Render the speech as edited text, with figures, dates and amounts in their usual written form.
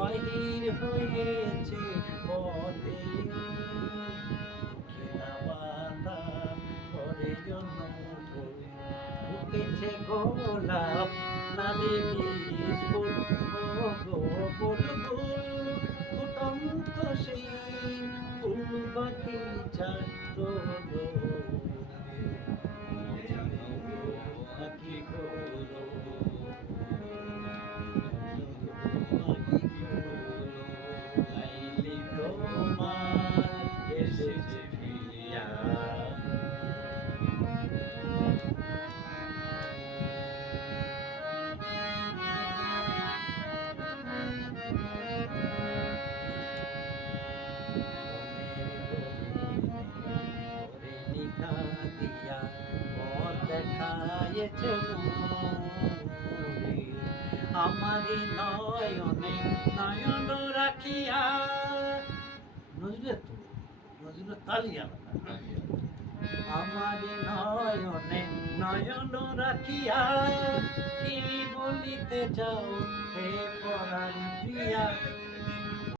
বাহির হয়েছে পথে খেলা বাতাস করে জন্য ফুটেছে গোলাপ না দেখিস ফুল বুলবুল ফুটন্ত সেই ফুল পাখি চাইতো পাখি গুলো আইলি তোমার এসেছে ফিরিয়া দিয়া পথ দেখায়েছে আমারই নয়নে নয়ন রাখিয়া নজরুলের তো নজরুলের তালি আলাদা আমারই নয়নে নয়ন রাখিয়া কি বলিতে চাও হে পরাণ প্রিয়া